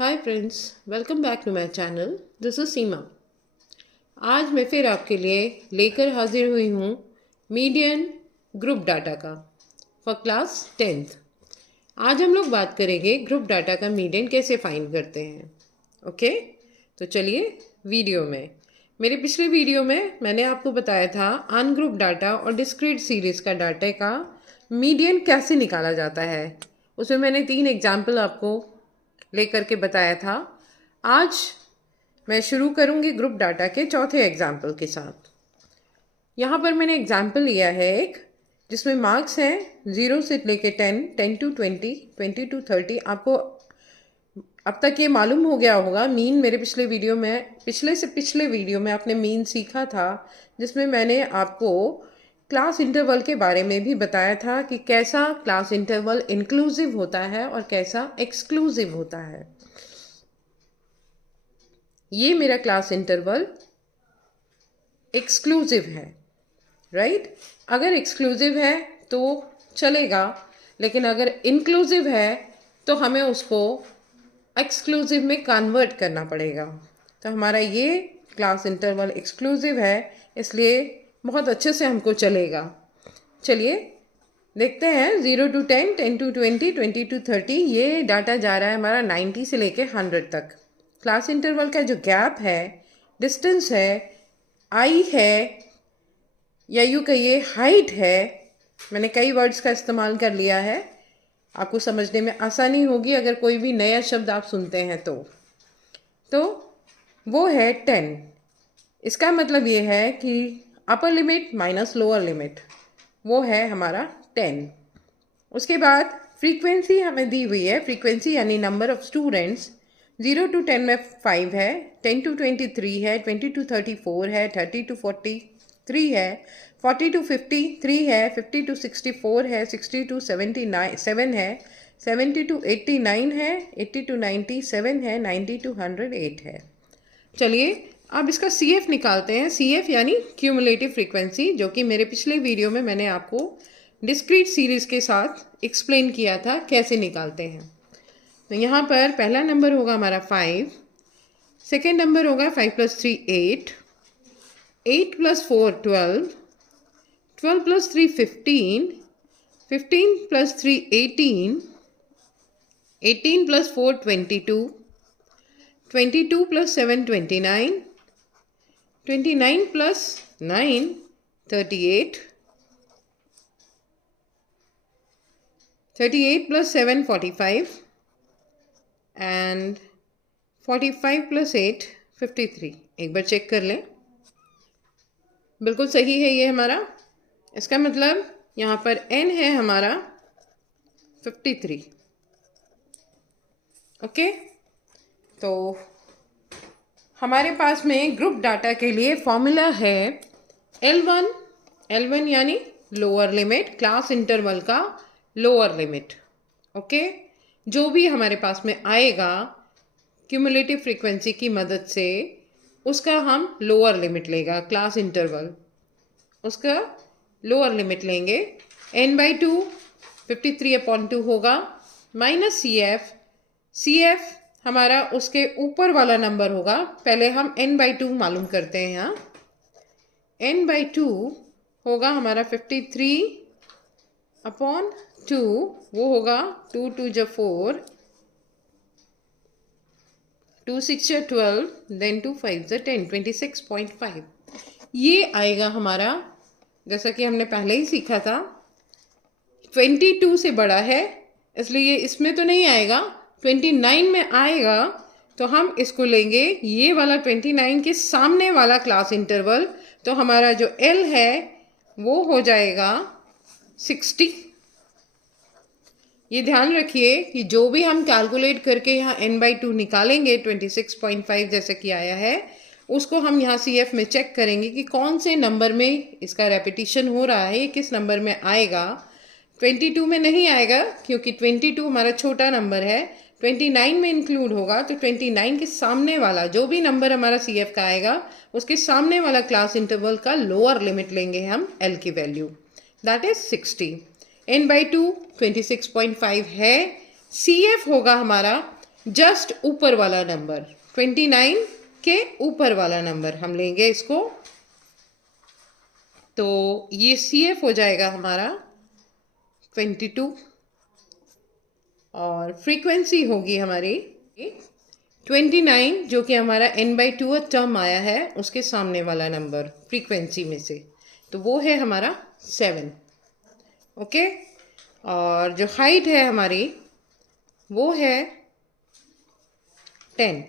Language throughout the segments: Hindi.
Hi friends, welcome back to my channel. This is Seema. आज मैं फिर आपके लिए लेकर हाजिर हुई हूँ मीडियन ग्रुप डाटा का फॉर क्लास 10th। आज हम लोग बात करेंगे ग्रुप डाटा का मीडियन कैसे फाइंड करते हैं। ओके, तो चलिए वीडियो में। मेरे पिछले वीडियो में मैंने आपको बताया था अनग्रुप डाटा और डिस्क्रीट सीरीज़ का डाटा का मीडियन कैसे निकाला जाता है। उसमें मैंने 3 एग्जाम्पल आपको लेकर के बताया था। आज मैं शुरू करूंगी ग्रुप डाटा के चौथे एग्जाम्पल के साथ। यहाँ पर मैंने एग्जाम्पल लिया है एक, जिसमें मार्क्स हैं 0 से लेके 10, 10 to 20, 20 to 30। आपको अब तक ये मालूम हो गया होगा मीन। मेरे पिछले वीडियो में आपने मीन सीखा था, जिसमें मैंने आपको क्लास इंटरवल के बारे में भी बताया था कि कैसा क्लास इंटरवल इंक्लूसिव होता है और कैसा एक्सक्लूसिव होता है। ये मेरा क्लास इंटरवल एक्सक्लूसिव है, राइट। अगर एक्सक्लूसिव है तो चलेगा, लेकिन अगर इंक्लूसिव है तो हमें उसको एक्सक्लूसिव में कन्वर्ट करना पड़ेगा। तो हमारा ये क्लास इंटरवल एक्सक्लूसिव है, इसलिए बहुत अच्छे से हमको चलेगा। चलिए देखते हैं 0 to 10, 10 to 20, 20 to 30। ये डाटा जा रहा है हमारा 90 से लेके 100 तक। क्लास इंटरवल का जो गैप है, डिस्टेंस है, आई है, या यूँ कहिए हाइट है। मैंने कई वर्ड्स का इस्तेमाल कर लिया है, आपको समझने में आसानी होगी अगर कोई भी नया शब्द आप सुनते हैं तो वो है 10। इसका मतलब ये है कि upper limit minus lower limit, वो है हमारा 10। उसके बाद फ्रीक्वेंसी हमें दी हुई है। फ्रीक्वेंसी यानी नंबर ऑफ स्टूडेंट्स 0 to 10 में 5 है, 10 to 23 है, 20 to 34 है, 30 to 43 है, 40 to 53 है, 50 to 64 है, 60 to 77 है, 70 to 89 है, 80 to 97 है, 90 to 108 है। चलिए अब इसका CF निकालते हैं। CF यानी क्यूमुलेटिव फ्रीक्वेंसी, जो कि मेरे पिछले वीडियो में मैंने आपको डिस्क्रीट सीरीज़ के साथ एक्सप्लेन किया था कैसे निकालते हैं। तो यहाँ पर पहला नंबर होगा हमारा 5, सेकेंड नंबर होगा 5 + 3 8, 8 + 4 12, 12 + 3 15, 15 + 3 18, 18 + 4 22, 22 + 7 29, 29 + 9 38, 38 + 7 45, and 45 + 8 53। एक बार चेक कर लें, बिल्कुल सही है ये हमारा। इसका मतलब यहाँ पर n है हमारा 53। ओके, तो हमारे पास में ग्रुप डाटा के लिए फॉर्मूला है L1 यानी लोअर लिमिट, क्लास इंटरवल का लोअर लिमिट। ओके, जो भी हमारे पास में आएगा क्यूमुलेटिव फ्रीक्वेंसी की मदद से, उसका हम लोअर लिमिट लेगा। क्लास इंटरवल उसका लोअर लिमिट लेंगे। n/2 53/2 होगा, माइनस CF हमारा उसके ऊपर वाला नंबर होगा। पहले हम n/2 मालूम करते हैं। यहाँ n/2 होगा हमारा 53/2, वो होगा 2 2 × 4, 2 6 × 12, then 2 5 × 10, 26.5। ये आएगा हमारा, जैसा कि हमने पहले ही सीखा था, 22 से बड़ा है, इसलिए इसमें तो नहीं आएगा। 29 में आएगा तो हम इसको लेंगे, ये वाला 29 के सामने वाला क्लास इंटरवल। तो हमारा जो L है वो हो जाएगा 60। ये ध्यान रखिए कि जो भी हम कैलकुलेट करके यहाँ n/2 निकालेंगे 26.5 जैसे कि आया है, उसको हम यहाँ CF में चेक करेंगे कि कौन से नंबर में इसका रेपिटिशन हो रहा है, किस नंबर में आएगा। 22 में नहीं आएगा क्योंकि 22 हमारा छोटा नंबर है, 29 में इंक्लूड होगा। तो 29 के सामने वाला जो भी नंबर हमारा CF का आएगा, उसके सामने वाला क्लास इंटरवल का लोअर लिमिट लेंगे हम L की वैल्यू, दैट इज 60। n/2 26.5 है। CF होगा हमारा जस्ट ऊपर वाला नंबर, 29 के ऊपर वाला नंबर हम लेंगे इसको। तो ये CF हो जाएगा हमारा 22 और फ्रीक्वेंसी होगी हमारी 29, जो कि हमारा n/2 टर्म आया है उसके सामने वाला नंबर फ्रीक्वेंसी में से, तो वो है हमारा 7। ओके, और जो हाइट है हमारी वो है 10।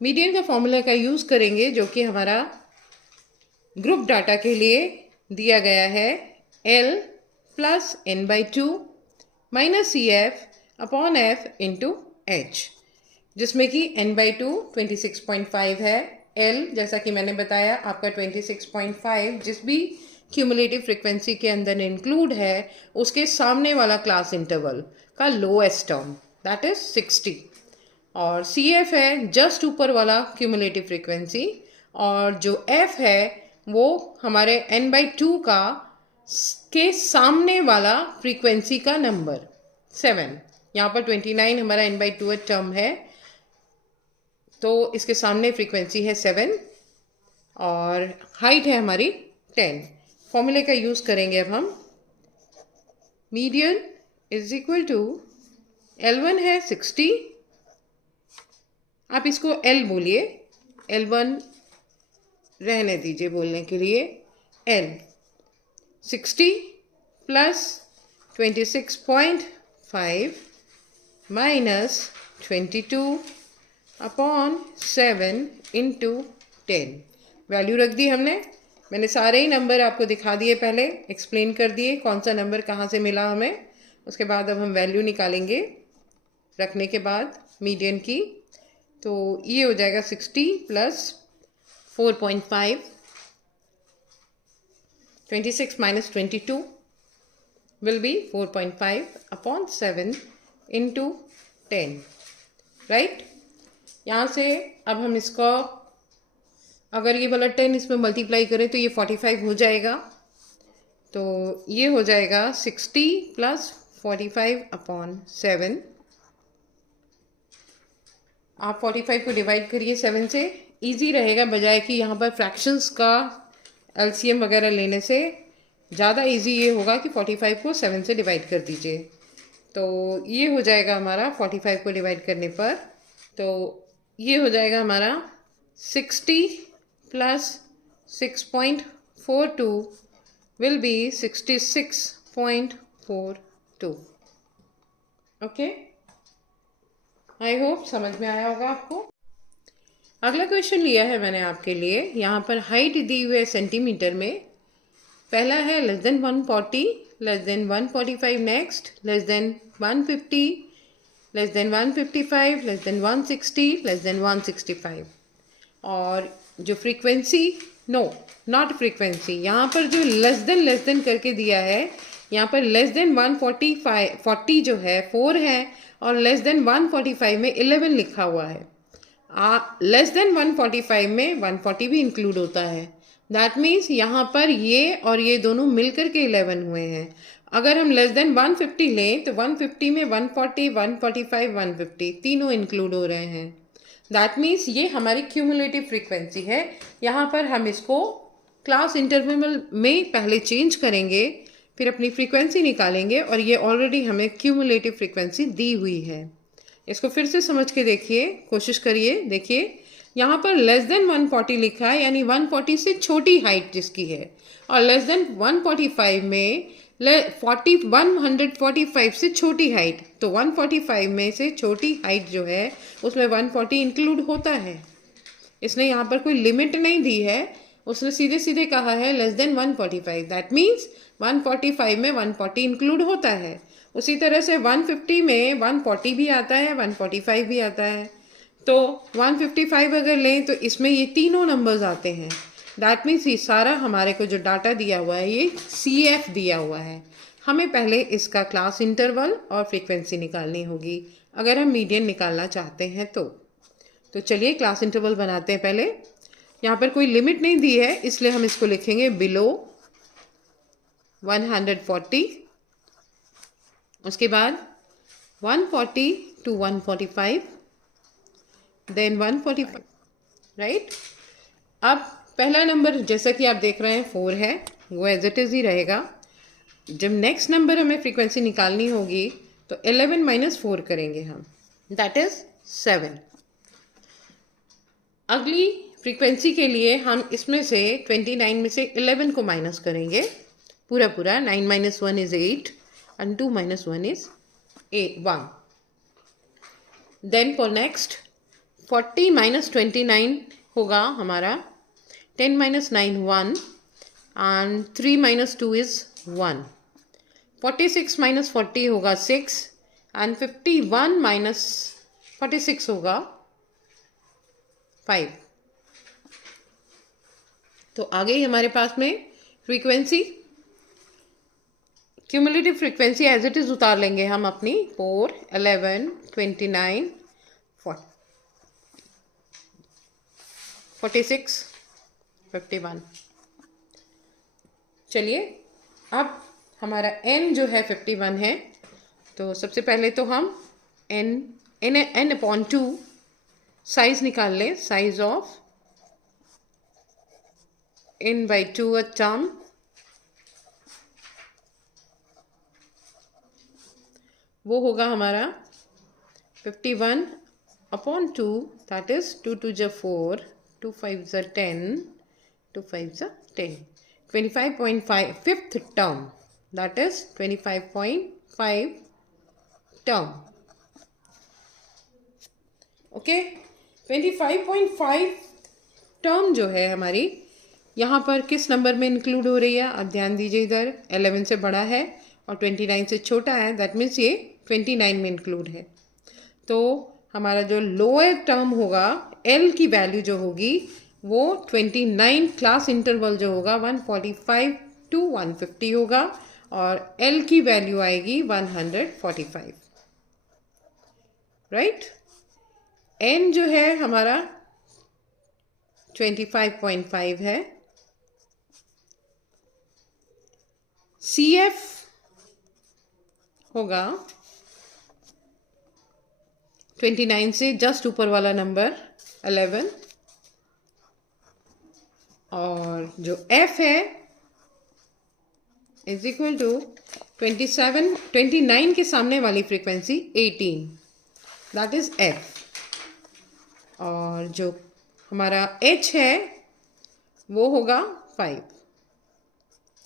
मीडियन का फॉर्मूला का यूज़ करेंगे जो कि हमारा ग्रुप डाटा के लिए दिया गया है, L plus n/2 minus CF upon F into H, जिसमें कि n/2 26.5 है, L जैसा कि मैंने बताया आपका 26.5 जिस भी क्यूमुलेटिव फ्रिक्वेंसी के अंदर इंक्लूड है उसके सामने वाला क्लास इंटरवल का लोएस्ट टर्म दैट इज 60, और CF है जस्ट ऊपर वाला क्यूमुलेटिव फ्रिक्वेंसी, और जो F है वो हमारे n/2 के सामने वाला फ्रीक्वेंसी का नंबर 7। यहाँ पर 29 हमारा n/2 टर्म है, तो इसके सामने फ्रीक्वेंसी है 7 और हाइट है हमारी 10। फॉर्मूले का यूज़ करेंगे अब हम। Median is equal to L1 है 60, आप इसको L बोलिए, L1 रहने दीजिए बोलने के लिए। L 60 plus 26.5 minus 22 upon 7 into 10। Value रख दी हमने, मैंने सारे ही नंबर आपको दिखा दिए, पहले एक्सप्लेन कर दिए कौन सा नंबर कहाँ से मिला हमें। उसके बाद अब हम वैल्यू निकालेंगे रखने के बाद मीडियन की। तो ये हो जाएगा 60 plus 4.5, 26 minus 22 will be 4.5 upon 7 into 10, right. यहाँ से अब हम इसको अगर ये वाला 10 इसमें मल्टीप्लाई करें तो ये 45 हो जाएगा, तो ये हो जाएगा 60 प्लस 45 अपॉन 7। आप 45 को डिवाइड करिए 7 से, इजी रहेगा, बजाय कि यहाँ पर फ्रैक्शंस का LCM वगैरह लेने से ज़्यादा इजी ये होगा कि 45 को 7 से डिवाइड कर दीजिए। तो ये हो जाएगा हमारा 45 को डिवाइड करने पर, तो ये हो जाएगा हमारा 60 plus 6.42 will be 66.42। Okay, I hope समझ में आया होगा आपको। अगला क्वेश्चन लिया है मैंने आपके लिए, यहाँ पर हाइट दी हुई है सेंटीमीटर में। पहला है less than 140, less than 145 next, less than 150, less than 155, less than 160, less than 165। और जो फ्रीक्वेंसी, नो नॉट फ्रीक्वेंसी, यहाँ पर जो लेस देन करके दिया है, यहाँ पर लेस देन 140 जो है 4 है, और लेस देन 145 में 11 लिखा हुआ है। लेस देन 145 में 140 भी इंक्लूड होता है, दैट मीन्स यहाँ पर ये और ये दोनों मिलकर के 11 हुए हैं। अगर हम लेस देन 150 लें तो 150 में 140, 145, 150 तीनों इंक्लूड हो रहे हैं, दैट मीन्स ये हमारी क्यूमुलेटिव फ्रीक्वेंसी है। यहाँ पर हम इसको क्लास इंटरवल में पहले चेंज करेंगे, फिर अपनी फ्रीक्वेंसी निकालेंगे, और ये ऑलरेडी हमें क्यूमुलेटिव फ्रीक्वेंसी दी हुई है। इसको फिर से समझ के देखिए, कोशिश करिए, देखिए यहाँ पर लेस देन 140 लिखा है, यानी 140 से छोटी हाइट जिसकी है, और लेस देन 145 में 145 से छोटी हाइट, तो 145 में से छोटी हाइट जो है उसमें 140 इंक्लूड होता है। इसने यहाँ पर कोई लिमिट नहीं दी है, उसने सीधे सीधे कहा है लेस देन 145, दैट मीन्स 145 में 140 इंक्लूड होता है। उसी तरह से 150 में 140 भी आता है, 145 भी आता है, तो 155 अगर लें तो इसमें ये तीनों नंबर्स आते हैं। दैट मीन्स ये सारा हमारे को जो डाटा दिया हुआ है ये CF दिया हुआ है। हमें पहले इसका क्लास इंटरवल और फ्रीक्वेंसी निकालनी होगी अगर हम मीडियन निकालना चाहते हैं तो चलिए क्लास इंटरवल बनाते हैं। पहले यहाँ पर कोई लिमिट नहीं दी है, इसलिए हम इसको लिखेंगे बिलो 140, उसके बाद 140 to 145, then 145, राइट। अब पहला नंबर जैसा कि आप देख रहे हैं 4 है, वो एज इट इज़ ही रहेगा। जब नेक्स्ट नंबर हमें फ्रीक्वेंसी निकालनी होगी तो 11 माइनस 4 करेंगे हम, दैट इज़ 7। अगली फ्रीक्वेंसी के लिए हम इसमें से 29 में से 11 को माइनस करेंगे, पूरा पूरा। 9 minus 1 is 8 and 2 minus 1 is 1. Then for next 40 minus 29 होगा हमारा 10 minus 9 1 and 3 minus 2 is 1. 46 minus 40 होगा 6 and 51 minus 46 होगा 5. तो आ गई हमारे पास में frequency. Cumulative frequency as it is उतार लेंगे हम अपनी 4, 11, 29, 46, 51। चलिए अब हमारा n जो है 51 है, तो सबसे पहले तो हम n अपॉन 2 साइज निकाल लें। Size of n by 2 a term, वो होगा हमारा 51 अपॉन 2, दैट इज 2 2 जा 4, 2 5 जा 10, 2 5 जा 10, 25.5 fifth term, that is 25.5 term. Okay, 25.5 term जो है हमारी यहाँ पर किस नंबर में इंक्लूड हो रही है, आप ध्यान दीजिए। इधर 11 से बड़ा है और 29 से छोटा है, दैट मीन्स ये 29 में इंक्लूड है। तो हमारा जो लोअर टर्म होगा, एल की वैल्यू जो होगी वो 29 क्लास इंटरवल जो होगा 145 to 150 होगा और एल की वैल्यू आएगी 145, राइट। एन जो है हमारा 25.5 है। सी एफ होगा 29 से जस्ट ऊपर वाला नंबर 11, और जो F है इज इक्वल टू 29 के सामने वाली फ्रीक्वेंसी 18, दैट इज F। और जो हमारा H है वो होगा 5,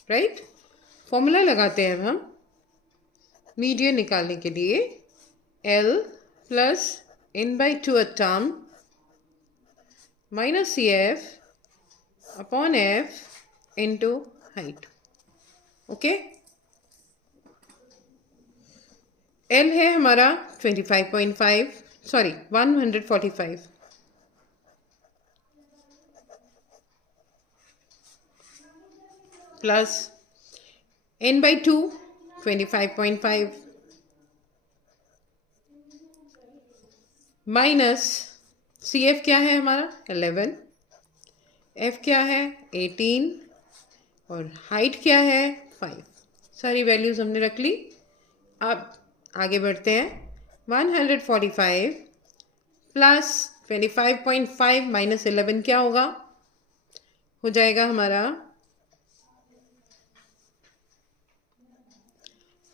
राइट। फॉर्मूला लगाते हैं हम मीडियन निकालने के लिए, L plus n by 2 a term minus C F upon F into height. Okay, L है हमारा 25.5, sorry 145, plus n by 2 25.5 minus C F क्या है हमारा 11, एफ क्या है 18 और हाइट क्या है 5। सारी वैल्यूज हमने रख ली। अब आगे बढ़ते हैं। 145 प्लस 25.5 माइनस 11 क्या होगा, हो जाएगा हमारा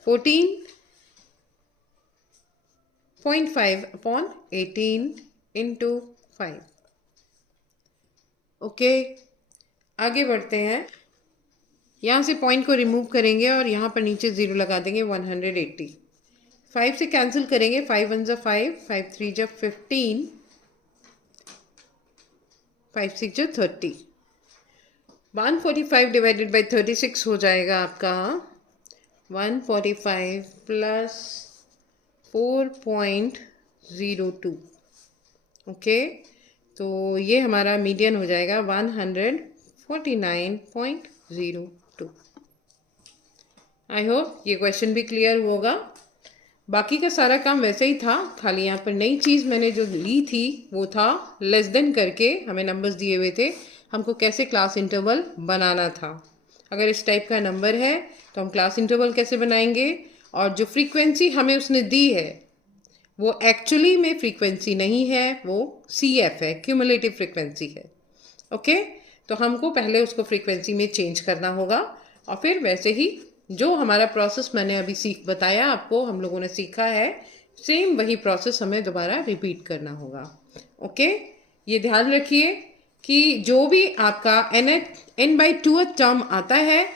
14.5 अपॉन 18 इंटू 5। ओके, आगे बढ़ते हैं। यहाँ से पॉइंट को रिमूव करेंगे और यहाँ पर नीचे ज़ीरो लगा देंगे। 180 5 से कैंसिल करेंगे। 5 1 जा 5, 5 3 जा 15, 5 6 जा 30। 145 डिवाइडेड बाई 36 हो जाएगा आपका 145 प्लस 4.02। ओके, तो ये हमारा मीडियन हो जाएगा 149.02। आई होप ये क्वेश्चन भी क्लियर होगा। बाकी का सारा काम वैसे ही था, खाली यहाँ पर नई चीज़ मैंने जो ली थी वो था लेस देन करके हमें नंबर्स दिए हुए थे, हमको कैसे क्लास इंटरवल बनाना था। अगर इस टाइप का नंबर है तो हम क्लास इंटरवल कैसे बनाएंगे, और जो फ्रीक्वेंसी हमें उसने दी है वो एक्चुअली में फ्रीक्वेंसी नहीं है, वो CF है, क्यूमुलेटिव फ्रीक्वेंसी है। ओके, तो हमको पहले उसको फ्रीक्वेंसी में चेंज करना होगा और फिर वैसे ही जो हमारा प्रोसेस मैंने अभी बताया आपको, हम लोगों ने सीखा है, सेम वही प्रोसेस हमें दोबारा रिपीट करना होगा। ओके, ये ध्यान रखिए कि जो भी आपका n/2 टर्म आता है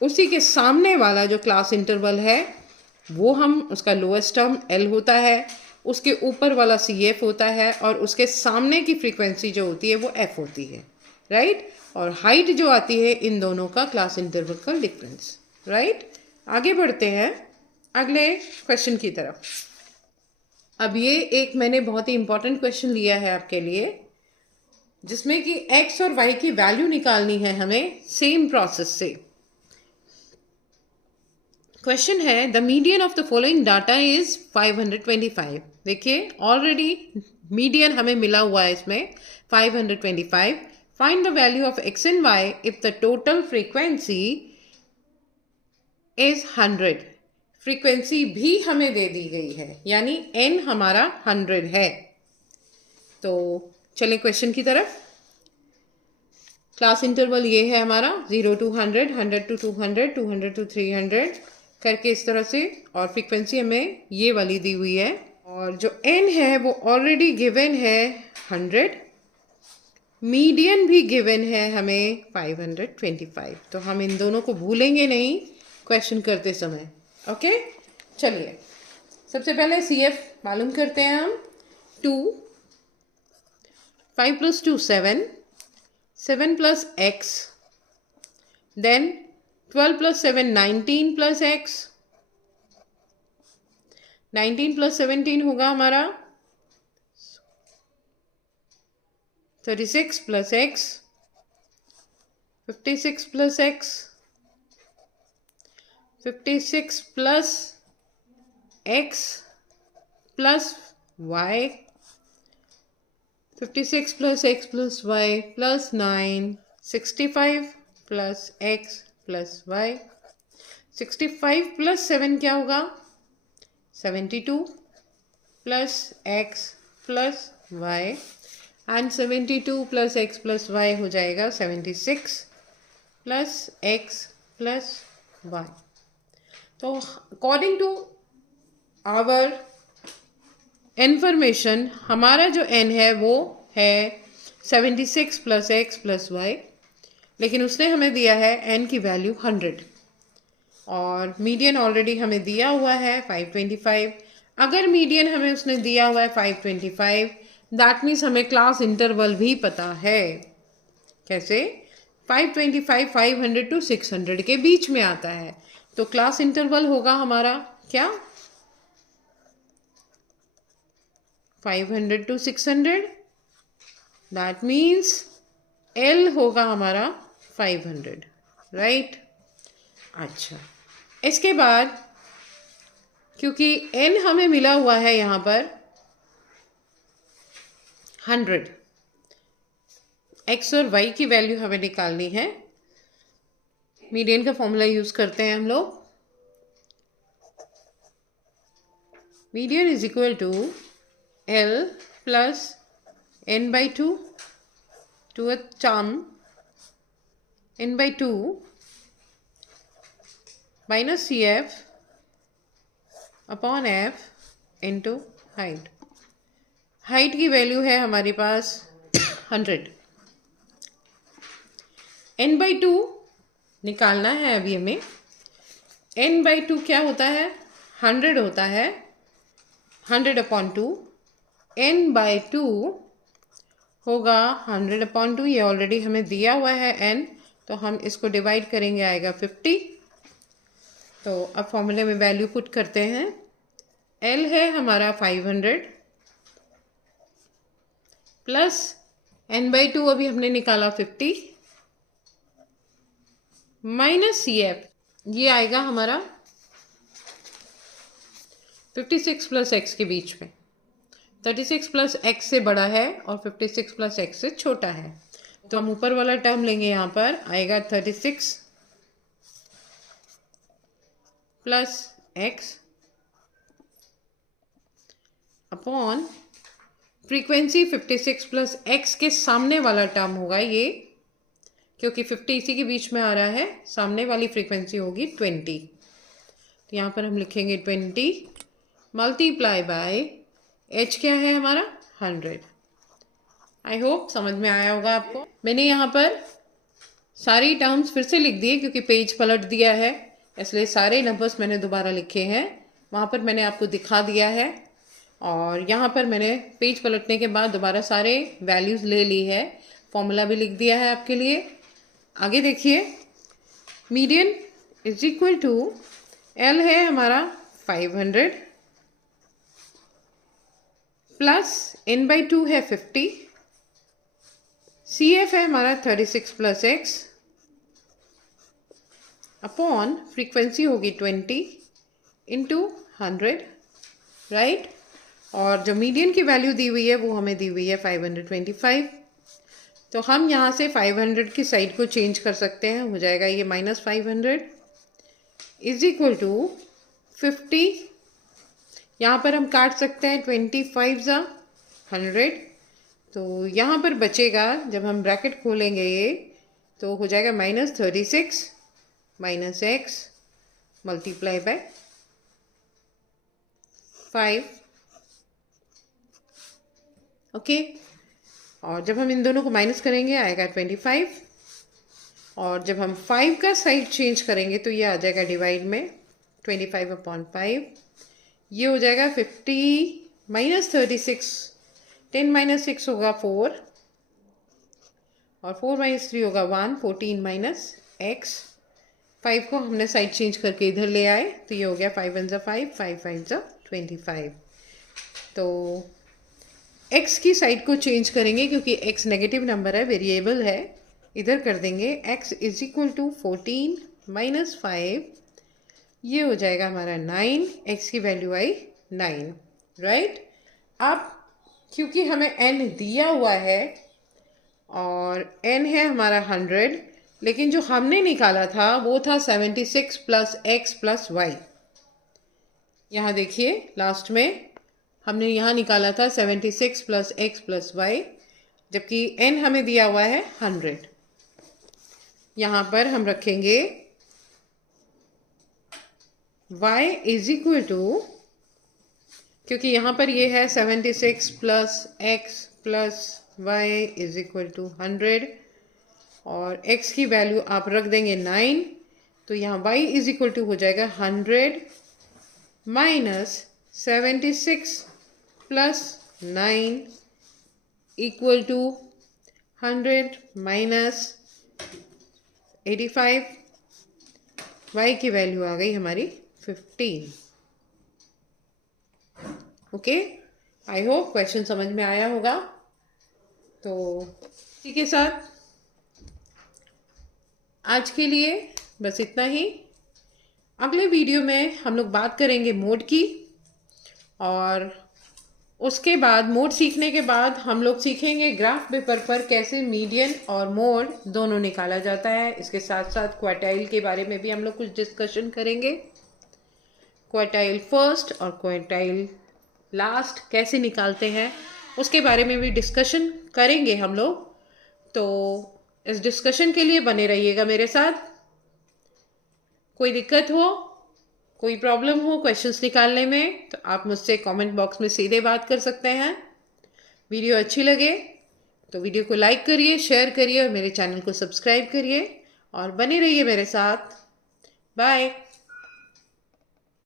उसी के सामने वाला जो क्लास इंटरवल है वो हम उसका लोएस्ट टर्म L होता है, उसके ऊपर वाला CF होता है और उसके सामने की फ्रीक्वेंसी जो होती है वो F होती है, राइट। और हाइट जो आती है इन दोनों का क्लास इंटरवल का डिफरेंस, राइट। आगे बढ़ते हैं अगले क्वेश्चन की तरफ। अब ये एक मैंने बहुत ही इंपॉर्टेंट क्वेश्चन लिया है आपके लिए, जिसमें कि x और y की वैल्यू निकालनी है हमें सेम प्रोसेस से। क्वेश्चन है the median of the following data is 525। देखिए ऑलरेडी मीडियन हमें मिला हुआ है इसमें 525। Find the value of x and y if the total frequency is 100। Frequency भी हमें दे दी गई है, यानी n हमारा 100 है। तो चले क्वेश्चन की तरफ। क्लास इंटरवल ये है हमारा 0 to 100, 100 to 200, 200 to 300 करके इस तरह से, और फ्रीक्वेंसी हमें ये वाली दी हुई है, और जो n है वो ऑलरेडी गिवन है 100, मीडियन भी गिवन है हमें 525। तो हम इन दोनों को भूलेंगे नहीं क्वेश्चन करते समय। ओके, चलिए सबसे पहले CF मालूम करते हैं हम। 2, 5 + 2 7, 7 + x, then 12 + 7 19 + x, 19 + 17 होगा हमारा 36 + x, 56 + x, 56 + x + y, 56 + x + y + 9, 65 + x + y, 65 + 7 क्या होगा 72 + x + y, and 72 + x + y हो जाएगा 76 + x + y। तो अकॉर्डिंग टू आवर इंफॉर्मेशन हमारा जो n है वो है 76 + x + y, लेकिन उसने हमें दिया है n की वैल्यू 100 और मीडियन ऑलरेडी हमें दिया हुआ है 525। अगर मीडियन हमें उसने दिया हुआ है 525, दैट मीन्स हमें क्लास इंटरवल भी पता है। कैसे? 525 500 to 600 के बीच में आता है, तो क्लास इंटरवल होगा हमारा क्या 500 to 600, दैट मीन्स L होगा हमारा 500, राइट। अच्छा, इसके बाद क्योंकि n हमें मिला हुआ है यहाँ पर 100, x और y की वैल्यू हमें निकालनी है। मीडियन का फॉर्मूला यूज करते हैं हम लोग। Median is equal to L + n/2 to a term n/2 minus CF upon F into height। Height की वैल्यू है हमारे पास 100। n/2 निकालना है अभी हमें। n/2 क्या होता है 100 होता है, 100/2 n/2 होगा 100/2। ये ऑलरेडी हमें दिया हुआ है n, तो हम इसको डिवाइड करेंगे आएगा 50। तो अब फॉर्मूले में वैल्यू पुट करते हैं। L है हमारा 500 प्लस n/2 अभी हमने निकाला 50 माइनस CF, ये आएगा हमारा 56 + x के बीच में। 36 + x से बड़ा है और 56 + x से छोटा है, तो हम ऊपर वाला टर्म लेंगे, यहाँ पर आएगा 36 + x upon frequency 56 plus x के सामने वाला टर्म होगा ये, क्योंकि 50 इसी के बीच में आ रहा है, सामने वाली फ्रीक्वेंसी होगी 20। तो यहाँ पर हम लिखेंगे 20 मल्टीप्लाई बाय एच क्या है हमारा 100। आई होप समझ में आया होगा आपको। मैंने यहाँ पर सारी टर्म्स फिर से लिख दिए क्योंकि पेज पलट दिया है, इसलिए सारे नंबर्स मैंने दोबारा लिखे हैं। वहाँ पर मैंने आपको दिखा दिया है और यहाँ पर मैंने पेज पलटने के बाद दोबारा सारे वैल्यूज़ ले ली है, फॉर्मूला भी लिख दिया है आपके लिए। आगे देखिए, median is equal to L है हमारा 500 प्लस n बाई 2 है 50, सी एफ है हमारा 36 प्लस एक्स अपॉन फ्रीक्वेंसी होगी 20 इंटू 100, राइट। और जो मीडियन की वैल्यू दी हुई है वो हमें दी हुई है 525। तो हम यहाँ से 500 की साइड को चेंज कर सकते हैं, हो जाएगा ये -500 इज इक्वल टू 50। यहाँ पर हम काट सकते हैं 25 ज़ा 100, तो यहाँ पर बचेगा जब हम ब्रैकेट खोलेंगे ये तो हो जाएगा -36 minus x multiply by 5, okay. और जब हम इन दोनों को माइनस करेंगे आएगा 25, और जब हम 5 का साइड चेंज करेंगे तो ये आ जाएगा डिवाइड में 25/5, ये हो जाएगा 50 माइनस 36, 10 माइनस 6 होगा 4 और 4 माइनस 3 होगा 1, 14 माइनस एक्स। 5 को हमने साइड चेंज करके इधर ले आए तो ये हो गया 5 1 ज़ा 5, 5 5 ज़ा 25। तो x की साइड को चेंज करेंगे क्योंकि x नेगेटिव नंबर है, वेरिएबल है, इधर कर देंगे x is equal to 14 minus 5, ये हो जाएगा हमारा 9, x की वैल्यू आई 9, राइट। अब क्योंकि हमें n दिया हुआ है और n है हमारा 100, लेकिन जो हमने निकाला था वो था 76 प्लस एक्स प्लस वाई। यहाँ देखिए लास्ट में हमने यहाँ निकाला था 76 प्लस एक्स प्लस वाई, जबकि n हमें दिया हुआ है 100। यहाँ पर हम रखेंगे y इज इक्वल टू, क्योंकि यहाँ पर ये है 76 plus X plus Y is equal to 100 और x की वैल्यू आप रख देंगे 9, तो यहाँ y इज इक्वल टू हो जाएगा 100 minus 76 plus 9 equal to 100 minus 85, y की वैल्यू आ गई हमारी 15। ओके, आई होप क्वेश्चन समझ में आया होगा। तो इसी के साथ आज के लिए बस इतना ही। अगले वीडियो में हम लोग बात करेंगे मोड की, और उसके बाद मोड सीखने के बाद हम लोग सीखेंगे ग्राफ पेपर पर कैसे मीडियन और मोड दोनों निकाला जाता है। इसके साथ साथ क्वार्टाइल के बारे में भी हम लोग कुछ डिस्कशन करेंगे, क्वार्टाइल फर्स्ट और क्वार्टाइल लास्ट कैसे निकालते हैं उसके बारे में भी डिस्कशन करेंगे हम लोग। तो इस डिस्कशन के लिए बने रहिएगा मेरे साथ। कोई दिक्कत हो, कोई प्रॉब्लम हो क्वेश्चंस निकालने में, तो आप मुझसे कमेंट बॉक्स में सीधे बात कर सकते हैं। वीडियो अच्छी लगे तो वीडियो को लाइक करिए, शेयर करिए और मेरे चैनल को सब्सक्राइब करिए और बने रहिए मेरे साथ। बाय।